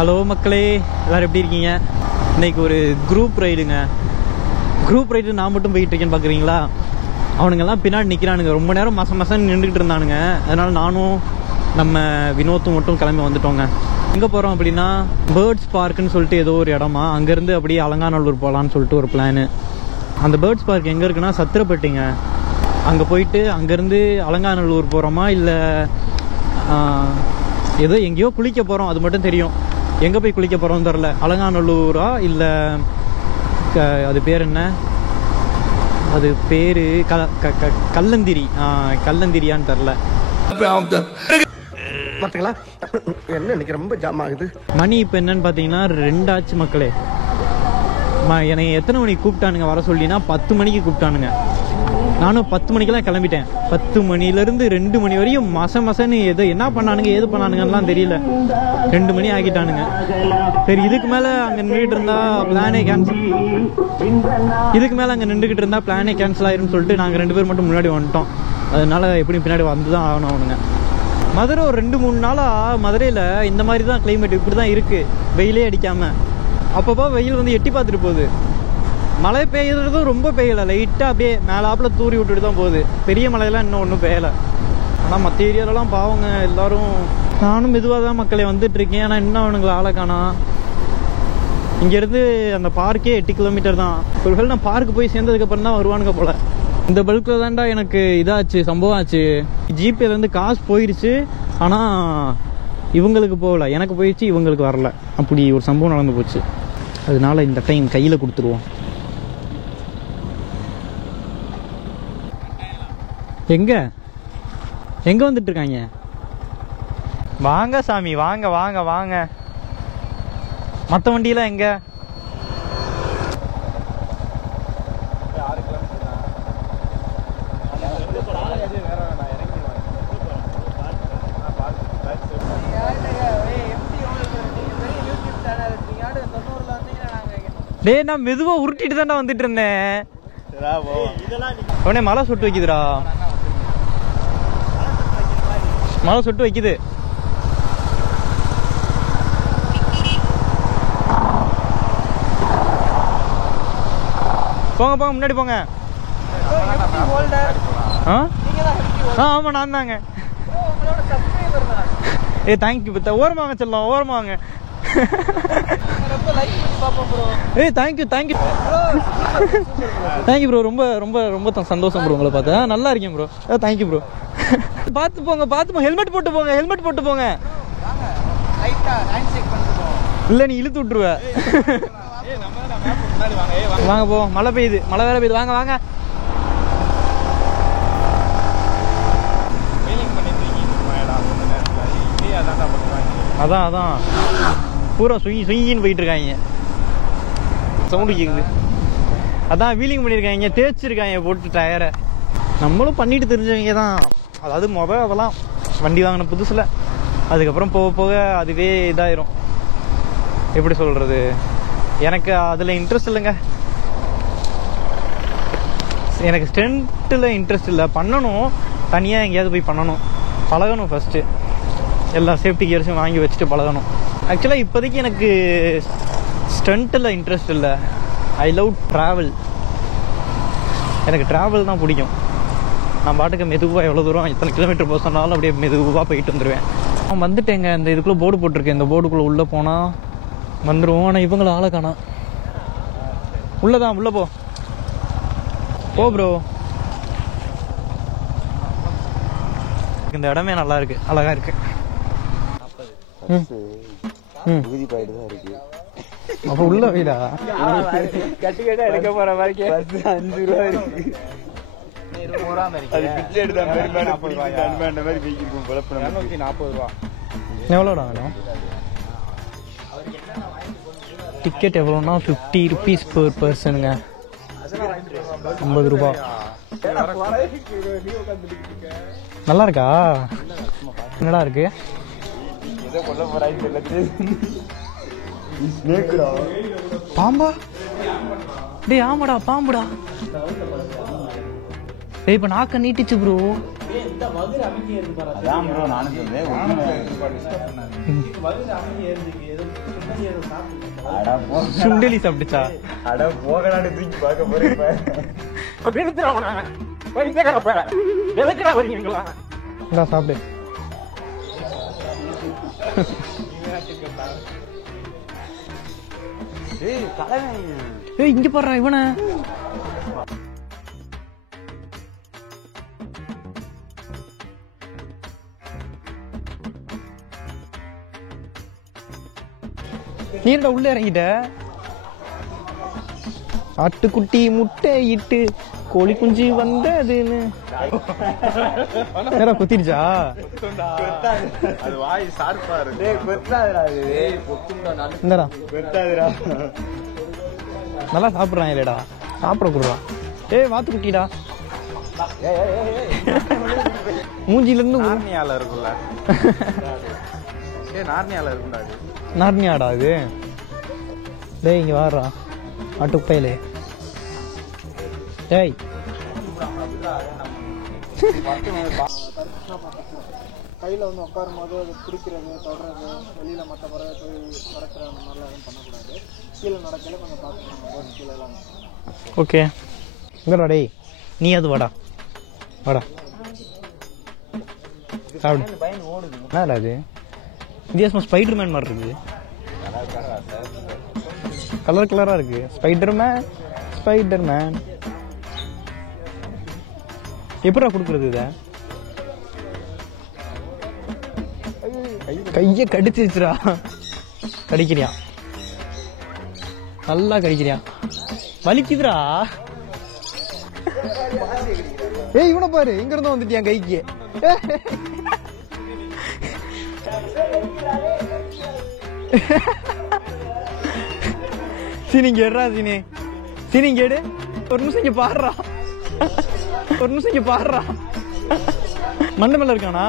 Hello மக்களே, எல்லோரும் எப்படி இருக்கீங்க? இன்றைக்கி ஒரு குரூப் ரைடுங்க. குரூப் ரைடு நான் மட்டும் போயிட்டுருக்கேன்னு பார்க்குறீங்களா? அவனுங்கெல்லாம் பின்னாடி நிற்கிறானுங்க. ரொம்ப நேரம் மாதம் நின்றுக்கிட்டு இருந்தானுங்க. அதனால் நானும் நம்ம வினோத்தும் மட்டும் கிளம்பி வந்துட்டோங்க. எங்கே போகிறோம் அப்படின்னா, பேர்ட்ஸ் பார்க்குன்னு சொல்லிட்டு ஏதோ ஒரு இடமா, அங்கேருந்து அப்படியே அலங்காநல்லூர் போகலான்னு சொல்லிட்டு ஒரு பிளானு. அந்த பேர்ட்ஸ் பார்க் எங்கே இருக்குன்னா சத்திரப்பட்டிங்க. அங்கே போயிட்டு அங்கேருந்து அலங்காநல்லூர் போகிறோமா இல்லை ஏதோ எங்கேயோ குளிக்க போகிறோம், அது மட்டும் தெரியும். எங்கே போய் குளிக்க போகிறோம்னு தெரில. அலங்காநல்லூரா இல்லை அது பேர் என்ன, அது பேர் கல்லந்திரி, கல்லந்திரியான்னு தெரில. என்ன இன்னைக்கு ரொம்ப ஜாம் ஆகுது. மணி இப்போ என்னன்னு பார்த்தீங்கன்னா 2 ஆச்சு மக்களே. என்னை எத்தனை மணிக்கு கூப்பிட்டானுங்க வர சொல்லினா 10 மணிக்கு கூப்பிட்டானுங்க. நானும் 10 மணிக்கெல்லாம் கிளம்பிட்டேன். 10 மணிலேருந்து 2 மணி வரையும் மசன்னு எது என்ன பண்ணானுங்க ஏது பண்ணானுங்கலாம் தெரியல. 2 மணி ஆகிட்டானுங்க. சரி, இதுக்கு மேலே அங்கே நின்றுக்கிட்டு இருந்தா பிளானே கேன்சல். இதுக்கு மேலே அங்கே நின்றுக்கிட்டு இருந்தால் பிளானே கேன்சல் ஆயிருன்னு சொல்லிட்டு நாங்கள் 2 பேர் மட்டும் முன்னாடி வந்துட்டோம். அதனால எப்படியும் பின்னாடி வந்து தான் ஆகணும் அவனுங்க. மதுரை ஒரு 2-3 நாளாக மதுரையில் இந்த மாதிரி தான் கிளைமேட், இப்படி தான் இருக்குது. வெயிலே அடிக்காமல் அப்பப்போ வெயில் வந்து எட்டி பார்த்துட்டு போகுது. மழை பெய்யுறதும் ரொம்ப பெய்யலை, லைட்டாக அப்படியே மேலாப்பில் தூரி விட்டுட்டு தான் போகுது. பெரிய மழையெல்லாம் இன்னும் ஒன்றும் பெய்யலை. ஆனால் மற்ற ஏரியாலலாம் பாவங்க எல்லோரும். நானும் மெதுவாக தான் மக்களை வந்துட்டுருக்கேன். ஆனால் இன்னும் அவனுங்களை ஆளை காணோம். இங்கேருந்து அந்த பார்க்கே 8 கிலோமீட்டர் தான். ஒருவேளை நான் பார்க்கு போய் சேர்ந்ததுக்கப்புறம் தான் வருவானுங்க போல். இந்த பல்கில் தான்டா எனக்கு இதாச்சு, சம்பவம் ஆச்சு. ஜிபேலேருந்து காசு போயிடுச்சு, ஆனால் இவங்களுக்கு போகல, எனக்கு போயிடுச்சு, இவங்களுக்கு வரல. அப்படி ஒரு சம்பவம் நடந்து போச்சு. அதனால இந்த டைம் கையில் கொடுத்துருவோம். எங்கே வந்துட்டு இருக்காங்க? வாங்க சாமி, வாங்க வாங்க வாங்க. மற்ற வண்டியெலாம் எங்கே? டே, நான் மெதுவாக உருட்டிட்டு தான்டா வந்துட்டு இருந்தேன். உடனே மழை சொட்டு வைக்குதுடா, மழை சொட்டு வைக்குது. போங்க போங்க, முன்னாடி போங்க. ஆமாம், நான் தாங்க. தேங்க்யூ. ஓரமாங்க செல்லம், ஓரமாங்க. Thank you bro. ரொம்ப ரொம்ப ரொம்ப சந்தோஷம் ப்ரோ உங்களை பார்த்தா. நல்லா இருக்கேன் ப்ரோ. Thank you bro. பார்த்து போங்க. ஹெல்மெட் போட்டு போங்க. இல்லை, நீ இழுத்து விட்டுருவ. வாங்க போ. மழை வேற பெய்யுது. வாங்க. அதான் பூரா சுயின்னு போயிட்டு இருக்காங்க. சவுண்டு கேக்குது. அதான் வீலிங் பண்ணியிருக்காங்க, தேய்ச்சிருக்காங்க போட்டு டயரை. நம்மளும் பண்ணிட்டு தெரிஞ்சவங்க தான். அதாவது அதெல்லாம் வண்டி வாங்கின புதுசில், அதுக்கப்புறம் போக போக அதுவே இதாயிரும். எப்படி சொல்கிறது, எனக்கு அதில் இன்ட்ரெஸ்ட் இல்லைங்க. எனக்கு ஸ்டண்ட்டில் இன்ட்ரெஸ்ட் இல்லை. பண்ணணும், தனியாக எங்கேயாவது போய் பண்ணணும், பழகணும். ஃபஸ்ட்டு எல்லா சேஃப்டி கியர்ஸும் வாங்கி வச்சுட்டு பழகணும். ஆக்சுவலாக இப்போதைக்கு எனக்கு ஸ்டண்ட்டில் இன்ட்ரெஸ்ட் இல்லை. I love travel. எனக்கு ட்ராவல் தான் பிடிக்கும். நான் பாட்டுக்கு மெதுவாக எவ்வளோ தூரம் எத்தனை கிலோமீட்டர் போக சொன்னாலும் அப்படியே மெதுவாக போயிட்டு வந்துடுவேன். அவன் வந்துட்டேங்க. இந்த இதுக்குள்ளே போர்டு போட்டிருக்கேன். இந்த போர்டுக்குள்ளே உள்ளே போனால் வந்துடுவோம். ஆனால் இவங்களை ஆளை காணோம். உள்ளே போ ப்ரோ. இந்த இடமே நல்லா இருக்கு, அழகா இருக்கு. அப்ப உள்ள வீடா கட்டி எடுக்க போற மாதிரி 5 ரூபா இருக்கு. எவ்வளோடா வேணும்? டிக்கெட் எவ்வளோன்னா 50 rupees per personங்க. 50 ரூபா. நல்லா இருக்கா? என்னடா இருக்கு? பாம்பா? டேய் ஆமாடா, பாம்புடா. டேய் இப்ப நாக்க நீட்டிச்சு ப்ரோ. அதான் ப்ரோ நானும் சொல்றேன். சுண்டலி சாப்பிட்டுச்சா? அட போகலான்னு தூக்கி பார்க்க போறேன். சாப்பிடு. இங்க போடுறான் இவனை. நீண்ட உள்ள இறங்கிட்ட. ஆட்டுக்குட்டி முட்டை இட்டு கோழி குஞ்சு வந்ததுன்னு கொத்திடுச்சா? நல்லா சாப்பிடுறான் இல்லடா, சாப்பிட கொடுறான். வாத்து குட்டிடா, மூஞ்சில இருந்து நார்னியால இருக்குல்ல. நார்னியால இருக்கும்டா. நார்னியாடா இது? டேய் இங்க வாடுறா ஆட்டுப்பையிலே. டேய் கையில் வந்து உட்காரும் போது அது பிடிக்கிறது, தொடர்றது, வெளியில் மற்ற பறவை போய் பறக்கிற அந்த மாதிரிலாம் எதுவும் பண்ணக்கூடாது. கீழே நடக்கல கொஞ்சம் பார்த்துக்கணும், ரோட் கீழெல்லாம். ஓகே இங்கடா. டேய் நீ அது வாடா வாடா சாப்பிடு. என்னடா அது வித்தியாசமா ஸ்பைடர் மேன் மாதிரி இருக்கு. கலர் கலரா இருக்கு. Spider man spider man. எப்படா கொடுக்குறது இத? கைய கடிச்சிருச்சுடா. கடிக்கிறியா? நல்லா கடிக்கிறியா? வலிக்குதுடா. ஏய் இவனை பாரு, எங்க இருந்தோ வந்துட்டியா கைக்கு. சீனிங்க எடுறா. சீனிங்க எடு. ஒரு நிமிஷம் இங்க பாடுறா. ஒரு நிமிஷம் இங்க பாடுறா. மண்டை மேல இருக்கானா?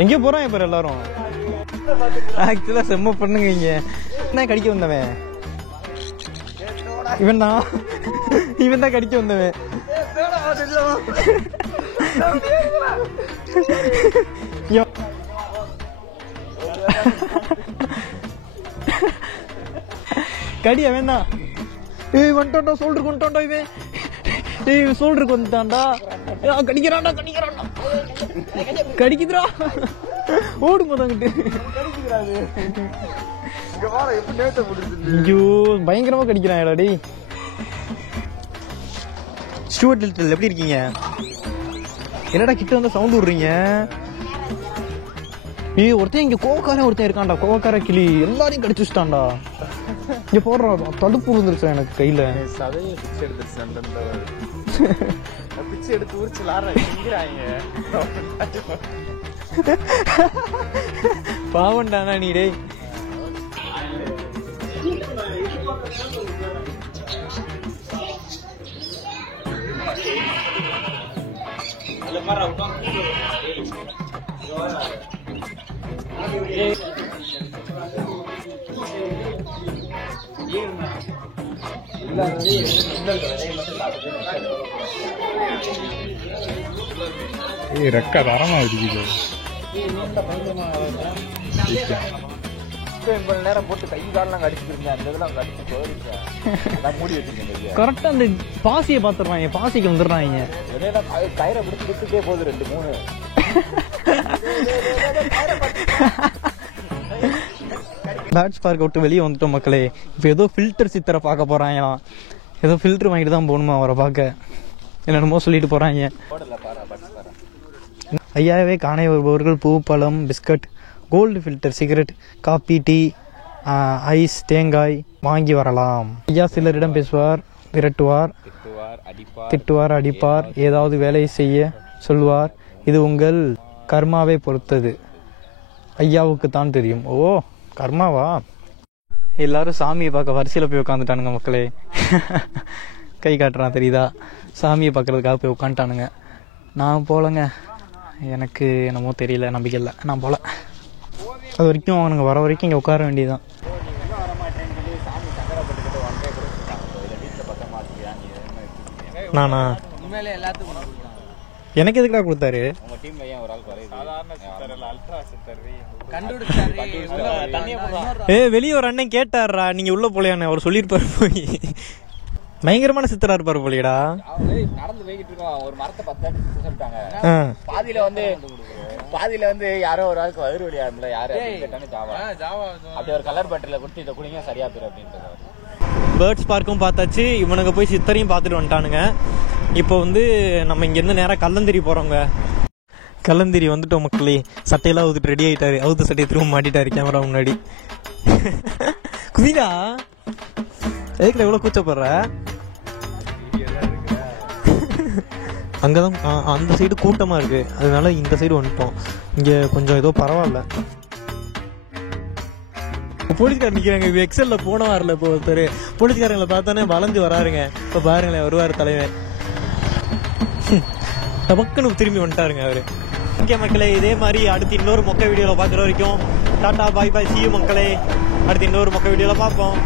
எங்கேயோ போறான் இப்ப எல்லாரும். ஆக்சுவலா செம்ம பண்ணுங்க. இங்க என்ன கடிக்க வந்தவன் இவன் தான் கடிக்க வந்தவன். கடி அவன் தான். வந்துட்டான்டா, சோல்டருக்கு வந்துட்டான்டா இவன். சோல்டருக்கு வந்துட்டான்டா. கடிக்கிறான்டா கடிக்குதுடா. ஓடும் போதாங்கிட்டு. ஐயோ பயங்கரமா கடிக்கிறான். டேய் ஸ்டூவர்ட் லிட்டில் எப்படி இருக்கீங்க? என்னடா கிட்ட வந்து சவுண்ட் விடுறீங்க? ஒருத்தன் இங்க கோவக்காரன் ஒருத்தன் இருக்கான்டா. கோவக்கார கிளி எல்லாரையும் கடிச்சு வச்சுட்டான்டா. இங்க போடுறா தடுப்பு விழுந்துருச்சா எனக்கு கையில. பாவண்டானா நீ. டேய் ரெக்க தரமா இருக்குது. நேரம் போட்டு கை காலெல்லாம் கடிச்சிட்டு இருந்தேன். அந்த இதெல்லாம் கடிச்சு போயிருக்கேன். மூடி வச்சிருக்கேன். கரெக்டா அந்த பாசியை பாத்துறாங்க. பாசிக்கு வந்துடுறாங்க. கயிறை பிடிச்சி விட்டுட்டே போகுது 2-3. பேட்ஸ் பார்க் விட்டு வெளியே வந்துட்டோம் மக்களே. இப்போ ஏதோ ஃபில்டர் சித்தரை பார்க்க போறாங்களாம். ஏதோ ஃபில்டர் வாங்கிட்டு தான் போகணுமா அவரை பார்க்க. என்னென்னமோ சொல்லிட்டு போறாங்க. ஐயாவே காண வருபவர்கள் பூ, பழம், biscuit, gold filter, cigarette, coffee, tea, ice, தேங்காய் வாங்கி வரலாம். ஐயா சிலரிடம் பேசுவார், விரட்டுவார், திட்டுவார், அடிப்பார், ஏதாவது வேலை செய்ய சொல்வார். இது உங்கள் கர்மாவை பொறுத்தது. ஐயாவுக்கு தான் தெரியும். ஓ கர்மாவா? எல்லாரும் சாமியை பார்க்க வரிசையில் போய் உட்காந்துட்டானுங்க மக்களே. கை காட்டுறான் தெரியுதா? சாமியை பார்க்கறதுக்காக போய் உட்காந்துட்டானுங்க. நான் போகலங்க. எனக்கு என்னமோ தெரியல, நம்பிக்கை இல்லை. நான் போகல. அது வரைக்கும் அவனுங்க வர வரைக்கும் இங்கே உட்கார வேண்டியதுதான். நானா? எனக்கு எதுக்குடா கொடுத்தாரு? உங்க டீம்ல ஏன் ஒரு ஆள் குறையுது? சாதாரண சித்தர் இல்ல, அல்ட்ரா சித்தர். வெளியே ஒரு அண்ணன் கேட்டாரா நீங்க உள்ள போலையானே அவர் சொல்லியிருப்பாரு போய். பயங்கரமான சித்தரா இருப்பாரு போலியடா. நடந்து போய்கிட்டு இருக்கோம், ஒரு மரத்தை 10 அடி சொல்லிட்டாங்க. பாதியில வந்து யாரோ ஒரு ஆளுக்கு வயிறு வழியா இருந்தல, யாரு கேட்டானே ஜாவா அப்படி ஒரு கலர் பாட்டில கொடுத்து இதை குடிங்க சரியா போயிடும் அப்படின்ட்டு. பேர்ட்ஸ் பார்க்கும் பார்த்தாச்சு, இவனுக்கு போய் சித்தரையும் பார்த்துட்டு வந்துட்டானுங்க. இப்போ வந்து நம்ம இங்கேருந்து நேராக கல்லந்திரி போகிறோங்க. கல்லந்திரி வந்துட்டோம் மக்களே. சட்டையெல்லாம் ஊத்துட்டு ரெடி ஆகிட்டாரு. அவுத்த சட்டையை திரும்ப மாட்டிட்டாரு கேமரா முன்னாடி. குதிடா எதுக்கு எவ்வளோ கூச்சப்படுற? அங்கதான் அந்த சைடு கூட்டமாக இருக்கு, அதனால இந்த சைடு வந்துட்டோம். இங்கே கொஞ்சம் ஏதோ பரவாயில்ல. போலீஸ்காரர் நிற்கிறாங்க. எக்ஸல்ல போன வரல. இப்போ ஒருத்தர் போலீஸ்காரங்களை பார்த்தானே வளைஞ்சு வராருங்க. இப்போ பாருங்களேன் வருவார் தலைவன். டபக்குன்னு திரும்பி வந்துட்டாருங்க அவரு. ஓகே மக்களே, இதே மாதிரி அடுத்து இன்னொரு மொக்க வீடியோவில் பார்க்குற வரைக்கும் tata bye bye. see you மக்களே. அடுத்து இன்னொரு மொக்க வீடியோவில் பார்ப்போம்.